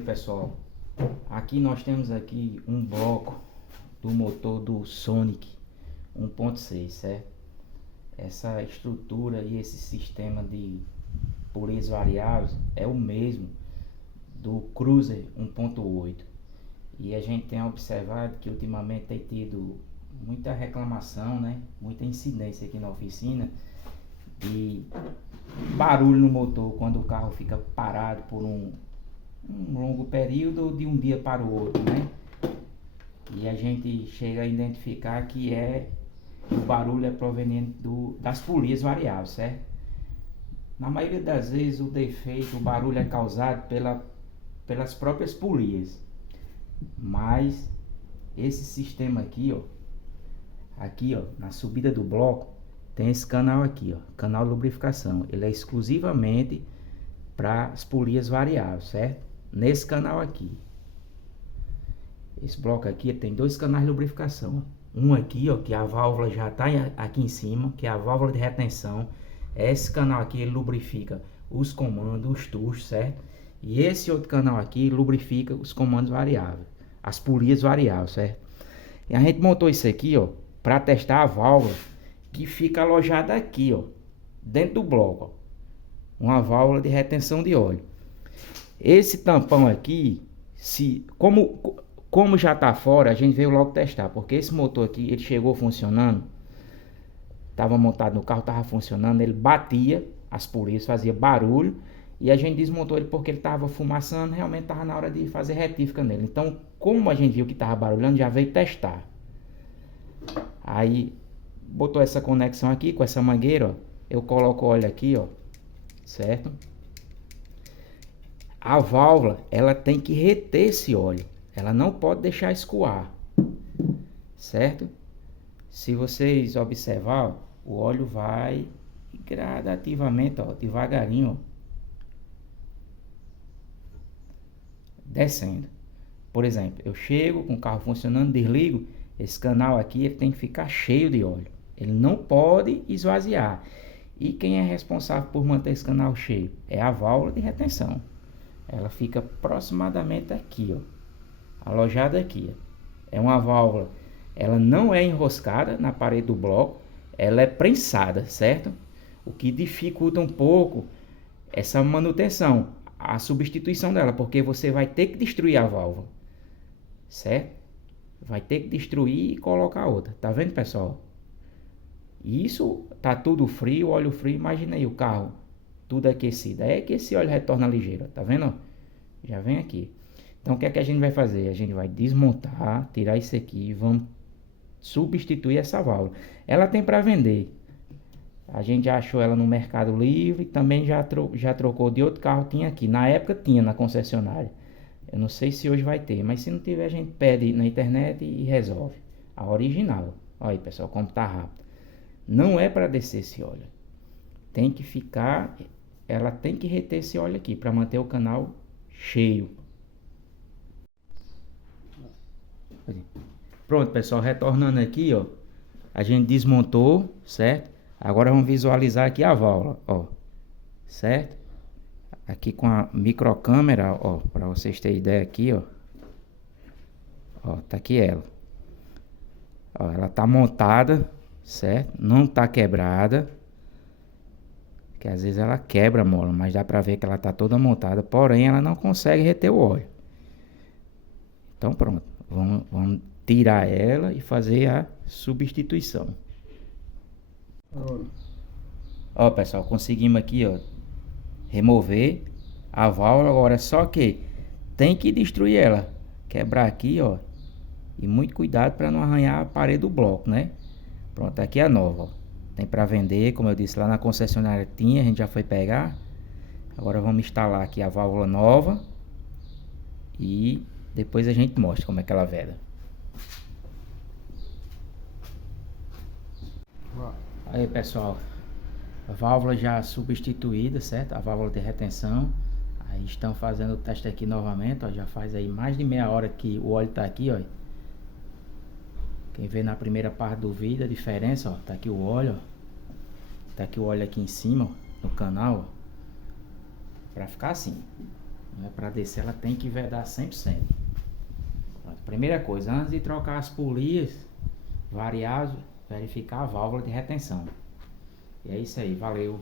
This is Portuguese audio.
dia, pessoal. Aqui nós temos aqui um bloco do motor do Sonic 1.6, certo? Essa estrutura e esse sistema de polias variáveis é o mesmo do Cruiser 1.8. E a gente tem observado que ultimamente tem tido muita reclamação, né? Muita incidência aqui na oficina de barulho no motor quando o carro fica parado por um longo período de um dia para o outro, né? E a gente chega a identificar que o barulho é proveniente das polias variáveis, certo? Na maioria das vezes o barulho é causado pelas próprias polias. Mas esse sistema aqui, ó, na subida do bloco, tem esse canal aqui, ó, canal de lubrificação. Ele é exclusivamente para as polias variáveis, certo? Nesse canal aqui. Esse bloco aqui tem dois canais de lubrificação. Um aqui, ó, que a válvula já está aqui em cima, que é a válvula de retenção. Esse canal aqui ele lubrifica os comandos, os tuchos, certo? E esse outro canal aqui lubrifica os comandos variáveis, as polias variáveis, certo? E a gente montou isso aqui, ó, para testar a válvula que fica alojada aqui, ó, dentro do bloco, ó, uma válvula de retenção de óleo. Esse tampão aqui, como já está fora, a gente veio logo testar, porque esse motor aqui, ele chegou funcionando, estava montado no carro, estava funcionando, ele batia as polias, fazia barulho, e a gente desmontou ele porque ele estava fumaçando, realmente estava na hora de fazer retífica nele. Então, como a gente viu que estava barulhando, já veio testar. Aí, botou essa conexão aqui com essa mangueira, ó, eu coloco o óleo aqui, ó, certo? A válvula, ela tem que reter esse óleo, ela não pode deixar escoar, certo? Se vocês observar, ó, o óleo vai gradativamente, ó, devagarinho, ó, descendo. Por exemplo, eu chego com o carro funcionando, desligo, esse canal aqui ele tem que ficar cheio de óleo, ele não pode esvaziar. E quem é responsável por manter esse canal cheio? É a válvula de retenção. Ela fica aproximadamente aqui, ó, alojada aqui, ó. É uma válvula, ela não é enroscada na parede do bloco, ela é prensada, certo? O que dificulta um pouco essa manutenção, a substituição dela, porque você vai ter que destruir a válvula, certo? Vai ter que destruir e colocar outra. Tá vendo, pessoal? Isso tá tudo frio, óleo frio. Imagina aí o carro tudo aquecido. É que esse óleo retorna ligeiro, tá vendo? Já vem aqui. Então o que é que a gente vai fazer? A gente vai desmontar, tirar isso aqui e vamos substituir essa válvula. Ela tem para vender. A gente já achou ela no Mercado Livre, também já trocou de outro carro, tinha aqui. Na época tinha na concessionária. Eu não sei se hoje vai ter, mas se não tiver a gente pede na internet e resolve. A original. Olha aí, pessoal, como tá rápido. Não é para descer esse óleo. Tem que ficar, ela tem que reter esse óleo aqui para manter o canal cheio. Pronto, pessoal, retornando aqui, ó, a gente desmontou, certo? Agora vamos visualizar aqui a válvula, ó, certo? Aqui com a microcâmera, ó, para vocês terem ideia aqui, ó, tá aqui ela. Ó, ela tá montada, certo? Não tá quebrada, que às vezes ela quebra a mola, mas dá pra ver que ela tá toda montada, porém ela não consegue reter o óleo. Então pronto, vamos tirar ela e fazer a substituição. Ó, pessoal, conseguimos aqui, ó, remover a válvula. Agora só que tem que destruir ela, quebrar aqui, ó, e muito cuidado para não arranhar a parede do bloco, né? Pronto, aqui é a nova, ó. Tem para vender, como eu disse, lá na concessionária tinha, a gente já foi pegar. Agora vamos instalar aqui a válvula nova e depois a gente mostra como é que ela veda. Aí, pessoal, a válvula já substituída, certo? A válvula de retenção. Aí estão fazendo o teste aqui novamente, ó, já faz aí mais de meia hora que o óleo tá aqui, ó. Quem vê na primeira parte do vídeo a diferença, ó, tá aqui o óleo, ó. Tá aqui o óleo aqui em cima, ó, no canal, ó, pra ficar assim. Para descer ela tem que vedar 100%. Pronto. Primeira coisa, antes de trocar as polias variáveis, verificar a válvula de retenção. E é isso aí, valeu!